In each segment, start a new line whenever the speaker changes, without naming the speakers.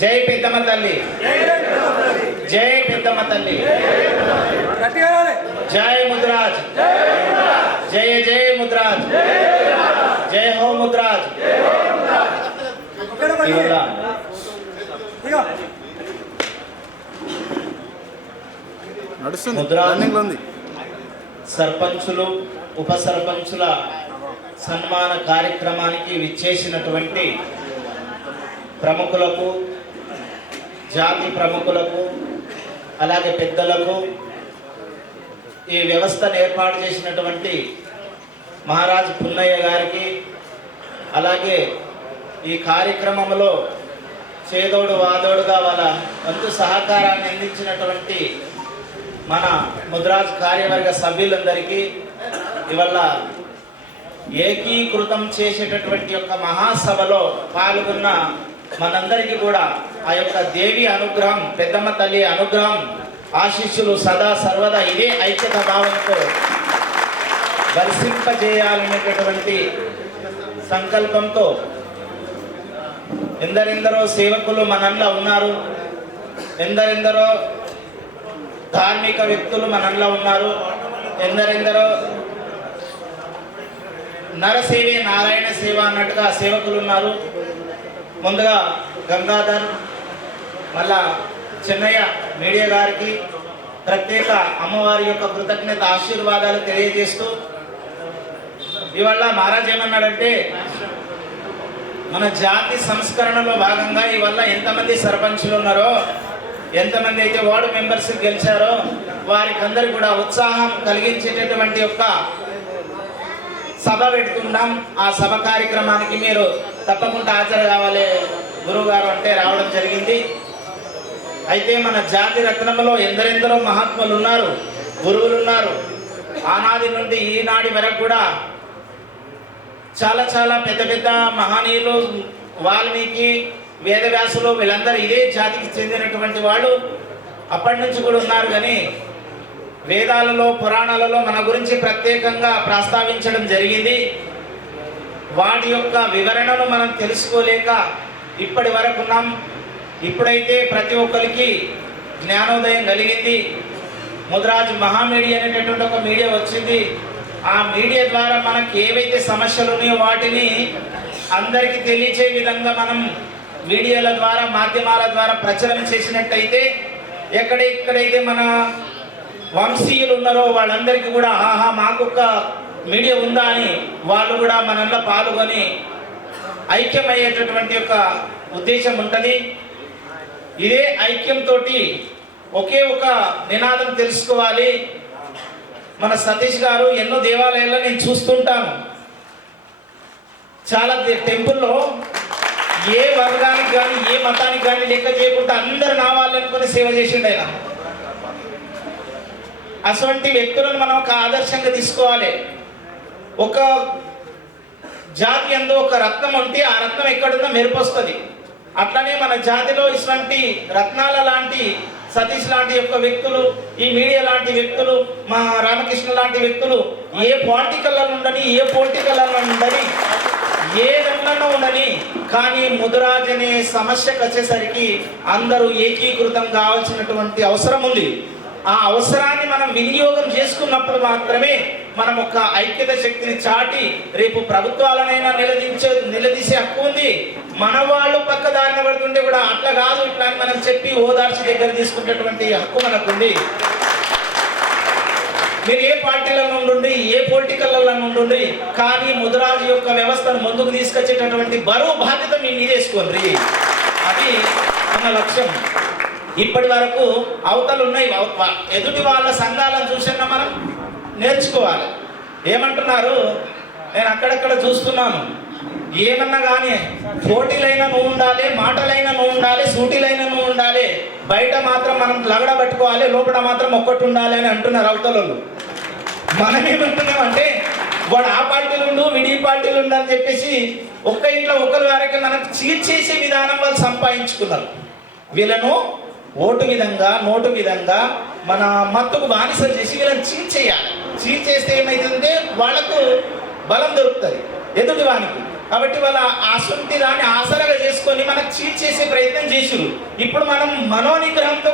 జై పెద్దమ్మ తల్లి. జై పెద్దమ్మ తల్లి. జై ముద్రాజ్. జయ జయ ముద్రాజ్. జయ హో ముద్రాజ్.
నడుస్తుంది.
సర్పంచులు ఉప సర్పంచుల సన్మాన కార్యక్రమానికి విచ్చేసినటువంటి ప్రముఖులకు జాతి ప్రముఖులకు అలాగే పెద్దలకు ఈ వ్యవస్థను ఏర్పాటు చేసినటువంటి మహారాజ్ పున్నయ్య గారికి అలాగే ఈ కార్యక్రమంలో చేదోడు వాదోడుగా వాళ్ళ వంతు సహకారాన్ని అందించినటువంటి మన ముద్రాజ్ కార్యవర్గ సభ్యులందరికీ ఇవల్ల ఏకీకృతం చేసేటటువంటి యొక్క మహాసభలో పాల్గొన్న మనందరికీ కూడా ఆ యొక్క దేవి అనుగ్రహం పెద్దమ్మ తల్లి అనుగ్రహం ఆశీస్సులు సదా సర్వదా ఇదే ఐక్యత భావంతో దర్శింపజేయాలనేటటువంటి సంకల్పంతో ఎందరెందరో సేవకులు మనల్లో ఉన్నారు ఎందరెందరో ధార్మిక వ్యక్తులు మనల్లో ఉన్నారు ఎందరెందరో నరసేవే నారాయణ సేవ అన్నట్టుగా సేవకులు ఉన్నారు. ముందుగా గంగాధర్ మళ్ళా చెన్నయ్య మీడియా గారికి ప్రత్యేక అమ్మవారి యొక్క కృతజ్ఞత ఆశీర్వాదాలు తెలియజేస్తూ ఇవాళ మహారాజ్ ఏమన్నాడంటే మన జాతి సంస్కరణలో భాగంగా ఇవల్ల ఎంతమంది సర్పంచులు ఉన్నారో ఎంతమంది అయితే వార్డు మెంబర్స్ గెలిచారో వారికి అందరికి కూడా ఉత్సాహం కలిగించేటటువంటి యొక్క సభ పెడుతున్నాం ఆ సభ కార్యక్రమానికి మీరు తప్పకుండా హాజరు కావాలి. గురువు గారు అంటే రావడం జరిగింది. అయితే మన జాతి రత్నంలో ఎందరెందరో మహాత్ములు ఉన్నారు గురువులు ఉన్నారు. ఆనాది నుండి ఈనాడి వరకు కూడా చాలా చాలా పెద్ద పెద్ద మహనీయులు వాల్మీకి వేదవ్యాసులు వీళ్ళందరూ ఇదే జాతికి చెందినటువంటి వాళ్ళు. అప్పటి నుంచి కూడా ఉన్నారు కానీ వేదాలలో పురాణాలలో మన గురించి ప్రత్యేకంగా ప్రస్తావించడం జరిగింది. వాటి యొక్క వివరణను మనం తెలుసుకోలేక ఇప్పటి వరకు ఉన్నాం. ఇప్పుడైతే ప్రతి ఒక్కరికి జ్ఞానోదయం కలిగింది. ముద్రాజ్ మహామీడియా అనేటటువంటి ఒక మీడియా వచ్చింది. ఆ మీడియా ద్వారా మనకి ఏవైతే సమస్యలు ఉన్నాయో వాటిని అందరికీ తెలియచే విధంగా మనం మీడియాల ద్వారా మాధ్యమాల ద్వారా ప్రచారం చేసినట్టయితే ఎక్కడెక్కడైతే మన వంశీయులు ఉన్నారో వాళ్ళందరికీ కూడా ఆహా మాకు ఒక మీడియా ఉందా అని వాళ్ళు కూడా మనల్లో పాల్గొని ఐక్యమయ్యేటటువంటి యొక్క ఉద్దేశం ఉంటుంది. ఇదే ఐక్యంతో ఒకే ఒక నినాదం తెలుసుకోవాలి. మన సతీష్ గారు ఎన్నో దేవాలయాల్లో నేను చూస్తుంటాను. చాలా టెంపుల్లో ఏ వర్గానికి కానీ ఏ మతానికి కానీ లెక్క చేయకుండా అందరు నా వాళ్ళనుకొని సేవ చేసిండు ఆయన. అటువంటి వ్యక్తులను మనం ఒక ఆదర్శంగా తీసుకోవాలి. ఒక జాతి ఎందు ఒక రత్నం ఉంటే ఆ రత్నం ఎక్కడుందో మెరుపు వస్తుంది. అట్లనే మన జాతిలో ఇటువంటి రత్నాల లాంటి సతీష్ లాంటి యొక్క వ్యక్తులు ఈ మీడియా లాంటి వ్యక్తులు మా రామకృష్ణ లాంటి వ్యక్తులు ఏ పాలిటికల్లో ఉండని ఏ పొలిటికల్లో ఉండని ఏ రంగంలో ఉండని కానీ ముదురాజ్ అనే సమస్యకు వచ్చేసరికి అందరూ ఏకీకృతం కావాల్సినటువంటి అవసరం ఉంది. ఆ అవసరాన్ని మనం వినియోగం చేసుకున్నప్పుడు మాత్రమే మనం ఒక ఐక్యత శక్తిని చాటి రేపు ప్రభుత్వాలనైనా నిలదీసే నిలదీసే హక్కు ఉంది. మన వాళ్ళు పక్క దారిన పడుతుంటే కూడా అట్లా కాదు ఇట్లా అని మనం చెప్పి ఓదార్చి దగ్గర తీసుకునేటువంటి హక్కు మనకుంది. మీరు ఏ పార్టీలలో ఉండండి ఏ పొలిటికల్లో ఉండండి కానీ ముదరాజు యొక్క వ్యవస్థను ముందుకు తీసుకొచ్చేటటువంటి బరువు బాధ్యత మీ మీదేసుకోండి. అది మన లక్ష్యం. ఇప్పటి వరకు అవతలు ఉన్నాయి ఎదుటి వాళ్ళ సంఘాలను చూసినా మనం నేర్చుకోవాలి. ఏమంటున్నారు? నేను అక్కడక్కడ చూస్తున్నాను. ఏమన్నా కానీ పోటీలైనా నువ్వు ఉండాలి మాటలైనా నువ్వు ఉండాలి సూటిలైనా నువ్వు ఉండాలి. బయట మాత్రం మనం లగడ పట్టుకోవాలి లోపల మాత్రం ఒక్కటి ఉండాలి అని అంటున్నారు అవతలలో మనం ఏమంటున్నాం అంటే వాడు ఆ పార్టీలు ఉండు విడి పార్టీలు ఉండు అని చెప్పేసి ఒక్క ఇంట్లో ఒకరి వారికి మనం చీర్చేసే విధానం వాళ్ళు సంపాదించుకున్నారు. వీళ్ళను ఓటు విధంగా నోటు విధంగా మన మత్తుకు బానిస చేసి వీళ్ళని చీట్ చేయాలి చీట్ చేస్తే ఏమైతుందంటే వాళ్ళకు బలం దొరుకుతుంది ఎదుటి వానికి. కాబట్టి వాళ్ళ అసంతి దాన్ని ఆసరగా చేసుకొని మనకు చీట్ చేసే ప్రయత్నం చేసిరు ఇప్పుడు మనం మనోనిగ్రహంతో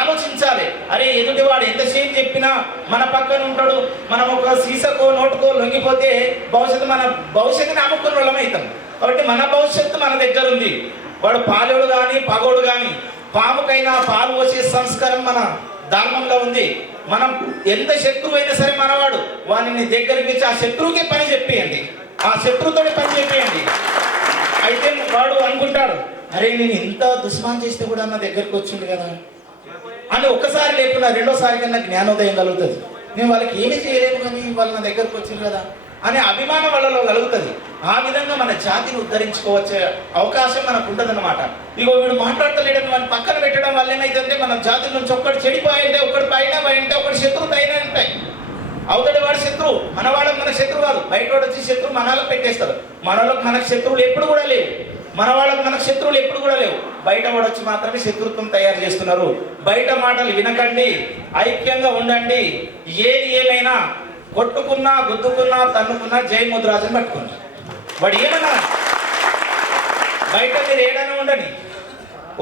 ఆలోచించాలి. అరే ఎదుటివాడు ఎంతసేపు చెప్పినా మన పక్కన ఉంటాడు. మనం ఒక సీసకో నోటుకో లొంగిపోతే భవిష్యత్తు మన భవిష్యత్తుని అమ్ముకున్న వాళ్ళం అవుతాం. కాబట్టి మన భవిష్యత్తు మన దగ్గర ఉంది. వాడు పాలోడు కానీ పగోడు కానీ పాముకైనా పాలు పోసే సంస్కారం మన ధర్మంలో ఉంది. మనం ఎంత శత్రువు అయినా సరే మనవాడు. వాడిని దగ్గరికి ఆ శత్రువుకే పని చెప్పేయండి. ఆ శత్రువుతోనే పని చెప్పేయండి. అయితే వాడు అనుకుంటాడు అరే నేను ఇంత దుష్మాన్ చేస్తే కూడా నా దగ్గరికి వచ్చిండు కదా. అని ఒక్కసారి లేకున్నా రెండోసారి కన్నా జ్ఞానోదయం కలుగుతుంది. నేను వాళ్ళకి ఏమి చేయలేము కానీ వాళ్ళు నా దగ్గరకు వచ్చింది కదా. అనే అభిమానం వాళ్ళలో కలుగుతుంది. ఆ విధంగా మన జాతిని ఉద్ధరించుకోవచ్చే అవకాశం మనకు ఉంటుందన్నమాట ఇగో వీడు మాట్లాడతలేడని మన పక్కన పెట్టడం వల్ల ఏమైతుందంటే మన జాతి నుంచి ఒక్కడు చెడిపోయింటే ఒకటి పైన పోయింటే ఒకటి శత్రువు అయినా ఉంటాయి. అవతడి వాడు శత్రువు మనవాళ్ళకి మన శత్రువు కాదు. బయట వచ్చి శత్రువు మనలకు పెట్టేస్తారు మనలోకి మనకు శత్రువులు ఎప్పుడు కూడా లేవు. మన వాళ్ళకి మనకు శత్రువులు ఎప్పుడు కూడా లేవు. బయట వచ్చి మాత్రమే శత్రుత్వం తయారు చేస్తున్నారు. బయట మాటలు వినకండి ఐక్యంగా ఉండండి. ఏది ఏమైనా కొట్టుకున్నా గుద్దుకున్నా తన్నుకున్నా జై ముద్రాజని పట్టుకున్నా వాడు ఏమన్నా బయట మీరు ఏడైనా ఉండని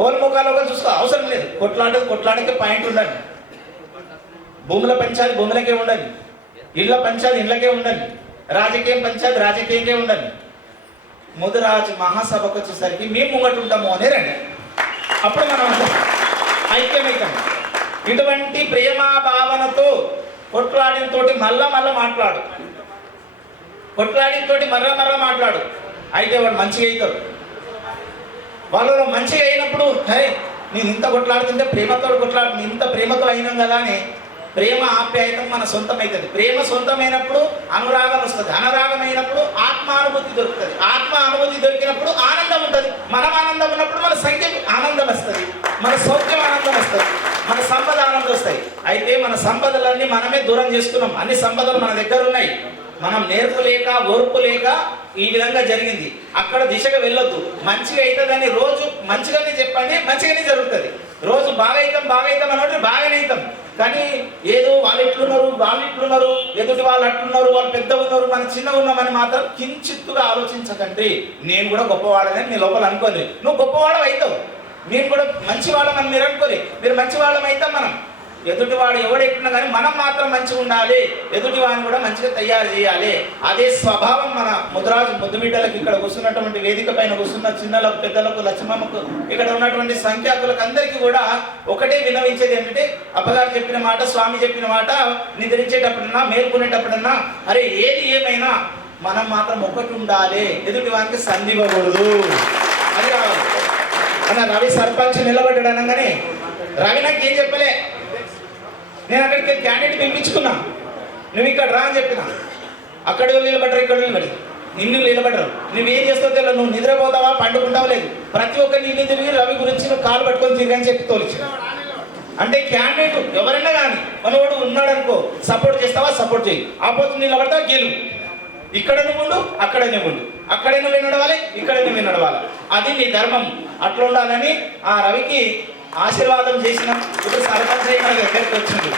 ఓల్ ముఖాలు ఒకరు చూసుకో అవసరం లేదు. కొట్లాడే కొట్లాడకే పాయింట్ ఉండండి. భూముల పంచాలి భూములకే ఉండాలి ఇళ్ళ పంచాలి ఇళ్ళకే ఉండాలి రాజకీయం పంచాలి రాజకీయంకే ఉండాలి ముదురాజు మహాసభకు వచ్చేసరికి మేము ముంగట ఉంటాము అని రండి. అప్పుడు మనం అందరం ఐక్యమైతాం ఇటువంటి ప్రేమ భావనతో కొట్లాడిన తోటి మళ్ళా మళ్ళా మాట్లాడు. కొట్లాడిన తోటి మరలా మరలా మాట్లాడు. అయితే వాడు మంచిగా అవుతాడు వాళ్ళలో మంచిగా అయినప్పుడు హే నేను ఇంత కొట్లాడుతుంటే ప్రేమతో కొట్లాడు ఇంత ప్రేమతో అయినాం కదా అని ప్రేమ ఆప్యాయతం మన సొంతమవుతుంది ప్రేమ సొంతమైనప్పుడు అనురాగం వస్తుంది. అనురాగం అయినప్పుడు ఆత్మానుభూతి దొరుకుతుంది. ఆత్మ అనుభూతి దొరికినప్పుడు ఆనందం ఉంటుంది. మనం ఆనందం ఉన్నప్పుడు మన సంఖ్య ఆనందం వస్తుంది. మన సొంత ఆనందం వస్తుంది మన సంపద ఆనందం వస్తాయి అయితే మన సంపదలన్నీ మనమే దూరం చేస్తున్నాం అన్ని సంపదలు మన దగ్గర ఉన్నాయి. మనం నేర్పు లేక ఓర్పు లేక ఈ విధంగా జరిగింది. అక్కడ దిశగా వెళ్ళొద్దు. మంచిగా అవుతుందని రోజు మంచిగానే చెప్పండి మంచిగానే జరుగుతుంది. రోజు బాగా అవుతాం బాగా అవుతాం అన్నట్టు బాగానే అవుతాం. కానీ ఏదో వాళ్ళు ఎట్లున్నారు వాళ్ళు ఇట్లున్నారు ఎదుటి వాళ్ళు అట్లున్నారు వాళ్ళు పెద్ద ఉన్నారు మనం చిన్న ఉన్నామని మాత్రం కించిత్తుగా ఆలోచించకండి. నేను కూడా గొప్పవాడని మీ లోపల అనుకోండి నువ్వు గొప్పవాడు అవుతావు కూడా మంచివాళ్ళం మీరు అనుకోలే మీరు మంచివాళ్ళం అవుతాం మనం. ఎదుటివాడు ఎవడెక్కినా కానీ మనం మాత్రం మంచిగా ఉండాలి. ఎదుటివాడిని కూడా మంచిగా తయారు చేయాలి. అదే స్వభావం మన ముద్రాజు ముద్దు ఇక్కడ కూర్చున్నటువంటి వేదిక పైన కూర్చున్న చిన్నలకు పెద్దలకు లక్ష్మమ్మకు ఇక్కడ ఉన్నటువంటి సంఖ్యాకులకు అందరికీ కూడా ఒకటే వినవించేది ఏంటంటే అప్పగారు చెప్పిన మాట స్వామి చెప్పిన మాట నిద్రించేటప్పుడన్నా మేల్కొనేటప్పుడన్నా అరే ఏది ఏమైనా మనం మాత్రం ఒకటి ఉండాలి. ఎదుటి వానికి సంధి ఇవ్వకూడదు. అది కావాలి. అన్న రవి సర్పంచ్ నిలబడ్డాడు అనగానే రవి నాకు ఏం చెప్పలే? నేను అక్కడికి క్యాండిడేట్ పిలిపించుకున్నా. నువ్వు ఇక్కడ రా అని చెప్పిన. అక్కడ నిలబడరు ఇక్కడ నిలబడి నిన్ను నిలబడరు. నువ్వేం చేస్తావు తెలియదు. నువ్వు నిద్రపోతావా పండుకుంటావా లేదు. ప్రతి ఒక్క నీళ్ళు తిరిగి రవి గురించి నువ్వు కాలు పట్టుకొని తిరిగని చెప్పి తోలిచి అంటే క్యాండిడేట్ ఎవరైనా కానీ మనవాడు ఉన్నాడనుకో సపోర్ట్ చేస్తావా సపోర్ట్ చేయి ఆపోజిట్ నిలబడతావా గెలు ఇక్కడ నువ్వు ఉండు అక్కడ నువ్వు ఉండు. అక్కడే నువ్వు నడవాలి ఇక్కడ నువ్వు నడవాలి అది నీ ధర్మం. అట్లా ఉండాలని ఆ రవికి ఆశీర్వాదం చేసిన ఇప్పుడు సర్పంచ్ మన దగ్గరికి వచ్చింది.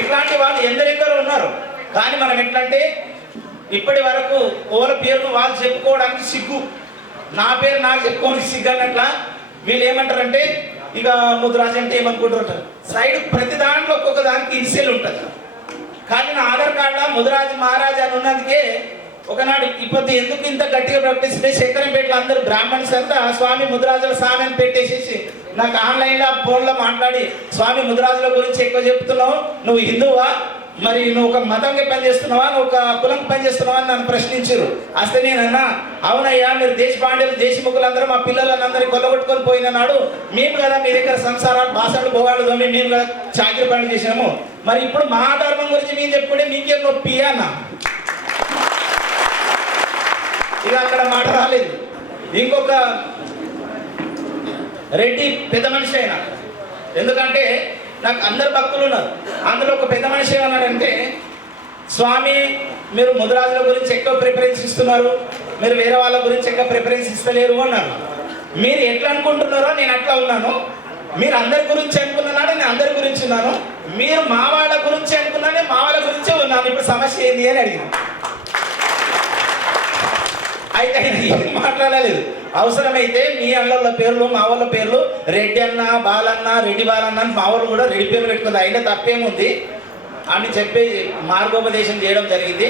ఇట్లాంటి వాళ్ళు ఎందరెందరో ఉన్నారు. కానీ మనం ఎట్లంటే ఇప్పటి వరకు ఓల పేర్లు వాళ్ళు చెప్పుకోవడానికి సిగ్గు. నా పేరు నాకు చెప్పుకోవడానికి సిగ్గు అన్నట్ల వీళ్ళు ఏమంటారంటే ఇక ముద్రాజ్ అంటే ఏమనుకుంటారు సైడ్ ప్రతి దాంట్లో ఒక్కొక్క దానికి ఇన్సెల్ ఉంటుంది. కానీ నా ఆధార్ కార్డులో ముదిరాజు మహారాజా అని ఉన్నందుకే ఒకనాడు ఇప్పుడు ఎందుకు ఇంత గట్టిగా ప్రకటిస్తే శంకరంపేటలో అందరు బ్రాహ్మణ్స్ అంతా స్వామి ముద్రాజుల స్వామి అని పెట్టేసేసి నాకు ఆన్లైన్లో ఫోన్లో మాట్లాడి స్వామి ముద్రాజుల గురించి ఎక్కువ చెప్తున్నావు నువ్వు హిందువా? మరి నువ్వు ఒక మతంకి పనిచేస్తున్నావా? నువ్వు ఒక కులంకి పనిచేస్తున్నావా? అని నన్ను ప్రశ్నించారు. అస్తే నేనన్నా అవునయ్యా మీరు దేశ దేశముఖులు దేశముఖులందరూ మా పిల్లలందరినీ కొల్లగొట్టుకొని పోయిన నాడు మేము కదా మీ దగ్గర సంసారాలు భాషలు భోగాలు మేము కదా చాకరీ పనులు చేసినాము. మరి ఇప్పుడు మా ధర్మం గురించి మేము చెప్పుకుంటే మీకేం నొప్పి అన్నా? ఇక అక్కడ మాట రాలేదు. ఇంకొక రెడ్డి పెద్ద మనిషి అయినా. ఎందుకంటే నాకు అందరు భక్తులు ఉన్నారు. అందులో ఒక పెద్ద మనిషి ఏమన్నాడంటే స్వామి మీరు ముదిరాజుల గురించి ఎక్కువ ప్రిఫరెన్స్ ఇస్తున్నారు. మీరు వేరే వాళ్ళ గురించి ఎక్కువ ప్రిఫరెన్స్ ఇస్తలేరు అన్నారు మీరు ఎట్లా అనుకుంటున్నారో నేను అట్లా ఉన్నాను. మీరు అందరి గురించి అనుకున్నాను? నేను అందరి గురించి ఉన్నాను. మీరు మా వాళ్ళ గురించి అనుకున్నానే. మా వాళ్ళ గురించే ఉన్నాను. ఇప్పుడు సమస్య ఏంది అని అడిగాను. అయితే ఆయన ఏం మాట్లాడలేదు. అవసరమైతే మీ అన్నల పేర్లు మా వాళ్ళ పేర్లు రెడ్డి అన్న బాలన్న రెడ్డి బాలన్న అని మా వాళ్ళు కూడా రెడ్డి పేర్లు పెట్టుకుంది అయినా తప్పేముంది? అని చెప్పి మార్గోపదేశం చేయడం జరిగింది.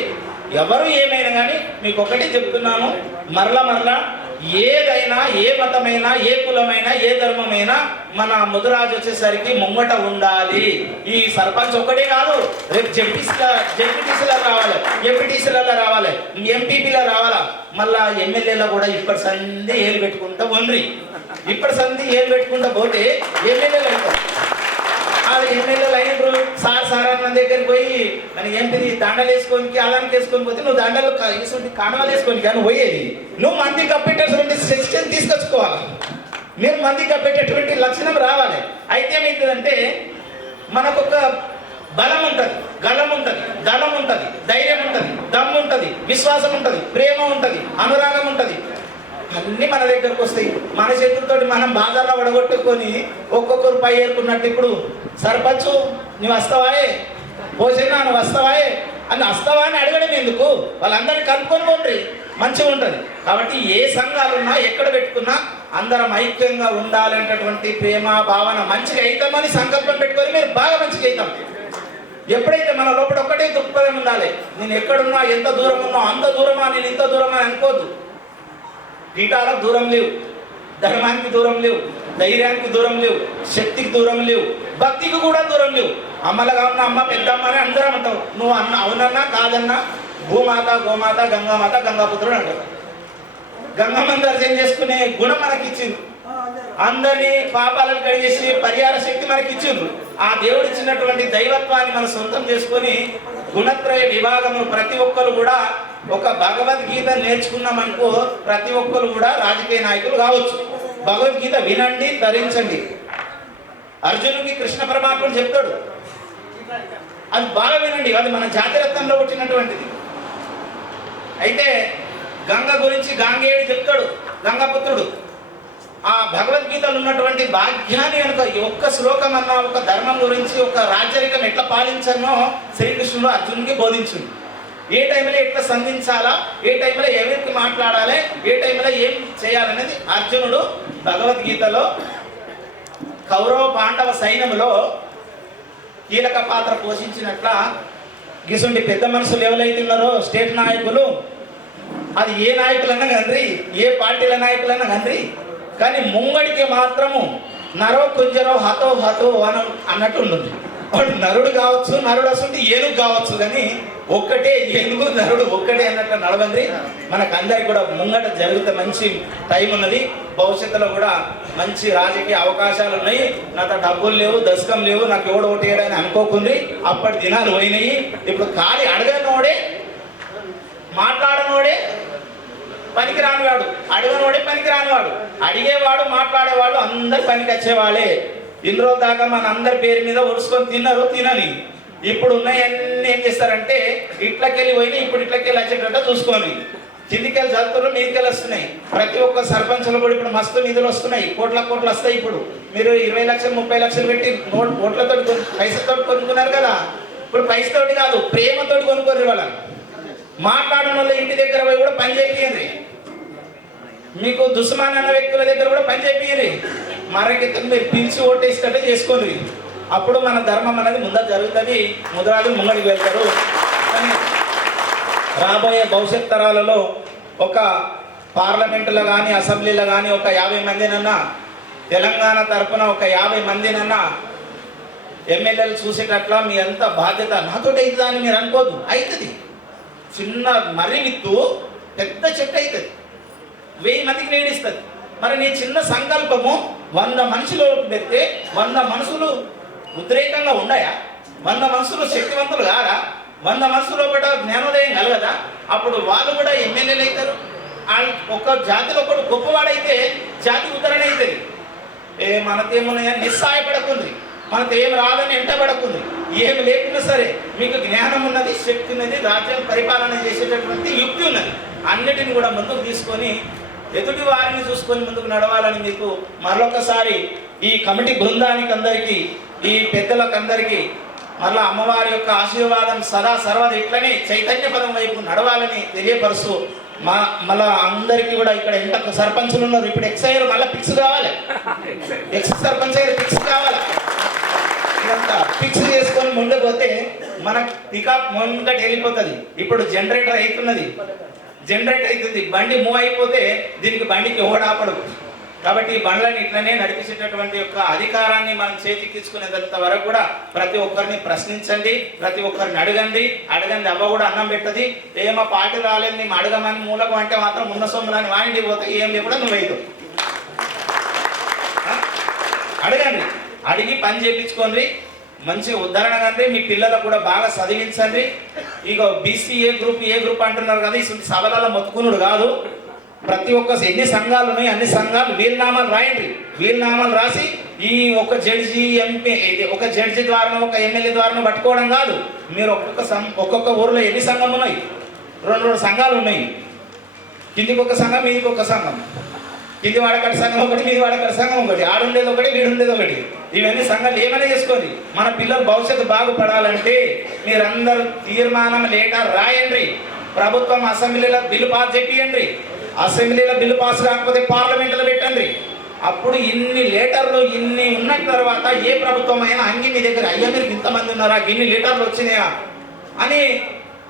ఎవరు ఏమైనా కానీ మీకు ఒకటే చెప్తున్నాను. మరలా మరలా ఏదైనా ఏ మతమైనా ఏ కులమైనా ఏ ధర్మమైనా మన ముదురాజు వచ్చేసరికి ముంగట ఉండాలి. ఈ సర్పంచ్ ఒక్కటే కాదు రేపు జడ్పీసీల జడ్పీటీసీలో రావాలి ఎంపీటీసీలలో రావాలి ఎంపీపీలో రావాలా? మళ్ళా ఎమ్మెల్యేలో కూడా ఇప్పటి సంధి ఏలు పెట్టుకుంటా ఉండ్రి ఇప్పటి సంధి ఏలు పెట్టుకుంటా పోతే ఎమ్మెల్యేలు వెళ్తారు వాళ్ళు ఎమ్మెల్యేలు అయినప్పుడు సార్ సార్ అన్న దగ్గరికి పోయి నన్ను ఏంటిది దండలు వేసుకొని అలానికి వేసుకొని పోతే నువ్వు దండలు ఇటువంటి కణాలు వేసుకొని కానీ పోయేది. నువ్వు మంది కప్పేటటువంటి సెక్షన్ తీసుకొచ్చుకోవాలి. మీరు మంది కప్పెట్టేటువంటి లక్షణం రావాలి. అయితే ఏమైతుందంటే మనకు ఒక బలం ఉంటుంది గలం ఉంటుంది దళం ఉంటుంది ధైర్యం ఉంటుంది దమ్ము ఉంటుంది విశ్వాసం ఉంటుంది ప్రేమ ఉంటుంది అనురాగం ఉంటుంది. అన్ని మన దగ్గరకు వస్తాయి. మన చేతులతోటి మనం బాధల్లో వడగొట్టుకొని ఒక్కొక్కరు పై ఏరుకున్నట్టు ఇప్పుడు సర్పంచ్ నువ్వు వస్తావాయే? పోసినా నువ్వు వస్తావాయే? అని వస్తావా అని అడగడం ఎందుకు? వాళ్ళందరినీ కనుక్కొని పోండి మంచిగా ఉంటుంది. కాబట్టి ఏ సంఘాలు ఉన్నా ఎక్కడ పెట్టుకున్నా అందరం ఐక్యంగా ఉండాలనేటటువంటి ప్రేమ భావన మంచిగా అవుతామని సంకల్పం పెట్టుకొని మీరు బాగా మంచిగా అవుతాం. ఎప్పుడైతే మన లోపల ఒక్కటే దృక్పథం ఉండాలి నేను ఎక్కడున్నా ఎంత దూరం ఉన్నా అంత దూరమా నేను ఇంత దూరమా అని అనుకోద్దు. పీఠాలకు దూరం లేవు. ధర్మానికి దూరం లేవు. ధైర్యానికి దూరం లేవు. శక్తికి దూరం లేవు. భక్తికి కూడా దూరం లేవు. అమ్మలుగా ఉన్న అమ్మ పెద్దమ్మ అని అందరం అంటావు నువ్వు అన్న అవునన్నా కాదన్నా భూమాత గోమాత గంగామాత గంగాపుత్రుడు అంటారు. గంగమ్మ దర్శనం చేసుకునే గుణం మనకి ఇచ్చింది అందరినీ పాపాలను కడిగేసి పరిహార శక్తి మనకి ఇచ్చిండ్రు ఆ దేవుడు ఇచ్చినటువంటి దైవత్వాన్ని మనం సొంతం చేసుకొని గుణత్రయ విభాగము ప్రతి ఒక్కరు కూడా ఒక భగవద్గీత నేర్చుకున్నాం అనుకో ప్రతి ఒక్కరు కూడా రాజకీయ నాయకులు కావచ్చు. భగవద్గీత వినండి ధరించండి. అర్జునుడికి కృష్ణ పరమాత్ముడు చెప్తాడు. అది బాగా వినండి అది మన జాతిరత్నంలో పుట్టినటువంటిది. అయితే గంగ గురించి గాంగేయుడు చెప్తాడు గంగపుత్రుడు. ఆ భగవద్గీతలో ఉన్నటువంటి భాగ్యాన్ని కనుక ఒక్క శ్లోకం అన్న ఒక ధర్మం గురించి ఒక రాజరికం ఎట్లా పాలించానో శ్రీకృష్ణుడు అర్జునుడికి బోధించింది ఏ టైంలో ఎట్లా సంధించాలా ఏ టైంలో ఎవరికి మాట్లాడాలి ఏ టైంలో ఏం చేయాలనేది అర్జునుడు భగవద్గీతలో కౌరవ పాండవ సైన్యంలో కీలక పాత్ర పోషించినట్ల గిసుండి పెద్ద మనుషులు ఎవరైతే ఉన్నారో స్టేట్ నాయకులు అది ఏ నాయకులన్నా కండ్రి ఏ పార్టీల నాయకులన్నా కండ్రి కానీ ముంగడికి మాత్రము నరో కుంజరో హతో హతో వనం అన్నట్టు ఉంటుంది. వాడు నరుడు కావచ్చు నరుడు అసలు ఏనుగు కావచ్చు కానీ ఒక్కటే ఏనుగు నరుడు ఒక్కటే అన్నట్లు నడవండి. మనకు అందరికి కూడా ముంగట జరిగితే మంచి టైం ఉన్నది. భవిష్యత్తులో కూడా మంచి రాజకీయ అవకాశాలు ఉన్నాయి. నాతో డబ్బులు లేవు దశకం లేవు నాకు ఎవడు ఓటేయడని అనుకోకుంది అప్పటి దినాలు పోయినాయి. ఇప్పుడు ఖాళీ అడగనోడే మాట్లాడనోడే పనికి రానివాడు అడగనోడే పనికి రానివాడు అడిగేవాడు మాట్లాడేవాడు అందరు పనికి వచ్చేవాళ్ళే ఇన్ని రోజుల దాకా మన అందరి పేరు మీద ఒరుసుకొని తిన్నారు తినని. ఇప్పుడు ఉన్నాయన్నీ ఏం చేస్తారంటే ఇట్లకెళ్ళి పోయినాయి ఇప్పుడు ఇట్లకెళ్ళి వచ్చేటట్టు చూసుకొని. కిందికెళ్ళి చదువుతున్నారు మీదికెళ్ళి వస్తున్నాయి. ప్రతి ఒక్క సర్పంచులు కూడా ఇప్పుడు మస్తు నిధులు వస్తున్నాయి. కోట్ల కోట్లు వస్తాయి ఇప్పుడు. మీరు ఇరవై లక్షలు ముప్పై లక్షలు పెట్టి నోట్ ఓట్లతో పైసలతో కొనుక్కున్నారు కదా. ఇప్పుడు పైసతోటి కాదు ప్రేమతోటి కొనుక్కోరు వాళ్ళని మాట్లాడడం వల్ల ఇంటి దగ్గర పోయి కూడా పని చేయండి మీకు దుస్మాన్ అన్న వ్యక్తుల దగ్గర కూడా పని చేయండి మరొక మీరు పిలిచి ఓటేసినట్టే చేసుకోండి. అప్పుడు మన ధర్మం అనేది ముందర జరుగుతుంది. ముద్రాలు ముంగడికి వెళ్తారు. కానీ రాబోయే భవిష్యత్ తరాలలో ఒక పార్లమెంటులో కానీ అసెంబ్లీలో కానీ ఒక యాభై మందినన్నా తెలంగాణ తరఫున ఒక యాభై మందినన్నా ఎమ్మెల్యేలు చూసేటట్లా మీ అంత బాధ్యత నాతో అవుతుందా అని మీరు అనుకోదు. అవుతుంది చిన్న మర్రి విత్తు పెద్ద చెట్టు అవుతుంది వెయ్యి మందికి నీడిస్తుంది. మరి నీ చిన్న సంకల్పము వంద మనుషులు పెడితే వంద మనుషులు ఉద్రేకంగా ఉన్నాయా వంద మనుషులు శక్తివంతులు కారా? వంద మనుషులు ఒకట జ్ఞానోదయం కలగదా? అప్పుడు వాళ్ళు కూడా ఎమ్మెల్యేలు అవుతారు. వాళ్ళు ఒక జాతిలో ఒకడు గొప్పవాడైతే జాతి ఉద్ధరణ అవుతుంది. ఏ మనకేమున్నాయా? నిస్సాయపడకుంది మనకు ఏం రాదని ఎంటబడకుంది ఏమి లేకున్నా సరే మీకు జ్ఞానం ఉన్నది శక్తి ఉన్నది రాజ్యం పరిపాలన చేసేటటువంటి యుక్తి ఉన్నది. అన్నిటిని కూడా ముందుకు తీసుకొని ఎదుటి వారిని చూసుకొని ముందుకు నడవాలని మీకు మరొకసారి ఈ కమిటీ బృందానికి అందరికీ ఈ పెద్దలకు అందరికీ మరలా అమ్మవారి యొక్క ఆశీర్వాదం సదా సర్వద ఇట్లనే చైతన్య పదం వైపు నడవాలని తెలియపరుస్తూ మా మళ్ళా అందరికీ కూడా ఇక్కడ ఎంత సర్పంచులు ఉన్నారు ఇప్పుడు ఎక్స్ అయ్యారు మళ్ళీ ఫిక్స్ కావాలి. ఎక్స్ సర్పంచ్ అయ్యారు ఫిక్స్ కావాలి. ఇదంతా ఫిక్స్ చేసుకొని ముందుకు పోతే మన పికప్ ముందట వెళ్ళిపోతుంది ఇప్పుడు జనరేటర్ అవుతున్నది జనరేట్ అవుతుంది బండి మూవ్ అయిపోతే దీనికి బండికి ఓడాపడు. కాబట్టి ఈ బండ్లను ఇట్లనే నడిపించేటటువంటి యొక్క అధికారాన్ని మనం చేతికించుకునేంత వరకు కూడా ప్రతి ఒక్కరిని ప్రశ్నించండి ప్రతి ఒక్కరిని అడగండి అడగండి అవ్వ కూడా అన్నం పెట్టది. ఏమో పార్టీ రాలేదు మేము అడగమని మూలకు అంటే మాత్రం ఉన్న సొమ్ములని వాణి పోతే ఏం లేకుండా నువ్వు అడగండి. అడిగి పని చేయించుకోండి మంచి ఉదాహరణగా అంటే మీ పిల్లలకు కూడా బాగా చదివించండి. ఇక BC A group A group అంటున్నారు కదా ఈ సభలలో మొత్తుకునుడు కాదు. ప్రతి ఒక్క ఎన్ని సంఘాలు ఉన్నాయి అన్ని సంఘాలు వీలునామాలు రాయండి. వీలునామాలు రాసి ఈ ఒక జడ్జి ఎంపీ ఇది ఒక జడ్జి ద్వారా ఒక ఎమ్మెల్యే ద్వారా పట్టుకోవడం కాదు. మీరు ఒక్కొక్క ఒక్కొక్క ఊర్లో ఎన్ని సంఘం ఉన్నాయి రెండు రెండు సంఘాలు ఉన్నాయి. కిందికి ఒక సంఘం మీదికి ఒక సంఘం. ఇది వాడకడ సంఘం ఒకటి ఇది వాడకడ సంఘం ఒకటి. ఆడుండేది ఒకటి వీడుండేది ఒకటి. ఇవన్నీ సంఘాలు ఏమైనా చేసుకోండి. మన పిల్లలు భవిష్యత్తు బాగుపడాలంటే మీరందరూ తీర్మానం లేక రాయండి. ప్రభుత్వం అసెంబ్లీలో బిల్లు పాస్ చెప్పియండి అసెంబ్లీలో బిల్లు పాస్ కాకపోతే పార్లమెంట్లో పెట్టండి. అప్పుడు ఇన్ని లీటర్లు ఇన్ని ఉన్న తర్వాత ఏ ప్రభుత్వం అయినా అంగి మీ దగ్గర అయ్యా మీరు ఇంతమంది ఉన్నారా? ఇన్ని లీటర్లు వచ్చినాయా? అని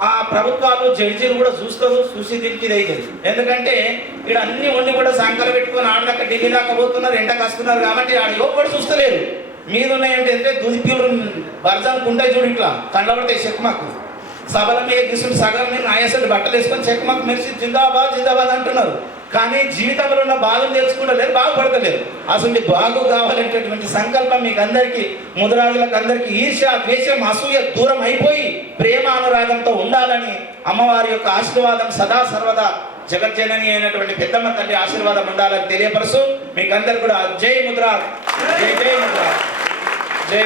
ఆ ప్రభుత్వాలు జడ్జీలు కూడా చూస్తారు చూసి దీనికి ఇది ఎందుకంటే ఇక్కడ అన్ని వండి కూడా సంకలు పెట్టుకొని ఆడదాకా ఢిల్లీ దాకా పోతున్నారు ఎండకు వస్తున్నారు కాబట్టి ఆడ ఎవరు చూస్తలేరు. మీదున్నాయంటే ఏంటంటే దుదిపీలు బర్జానికి ఉంటాయి చూడు ఇట్లా కండ్లబడతాయి చెక్మాకు సభల మీద తీసుకుని సగం మీద నాయసలు బట్టలు వేసుకొని చెక్మాకు మెరిసి జిందాబాద్ జిందాబాద్ అంటున్నారు. కానీ జీవితంలో ఉన్న బాధలు తెలుసుకుంటలేరు బాగుపడతలేరు. అసలు బాగు కావాలనేటటువంటి సంకల్పం మీకు అందరికీ ముదరాజులకు అందరికీ ఈర్ష్య ద్వేషం అసూయ దూరం అయిపోయి ప్రేమ అనురాగంతో ఉండాలని అమ్మవారి యొక్క ఆశీర్వాదం సదా సర్వదా జగజ్జనని అయినటువంటి పెద్దమ్మ తల్లి ఆశీర్వాదం ఉండాలని తెలియపరుస్తూ మీకు అందరు కూడా జై ముద్ర జై జై ముద్ర జై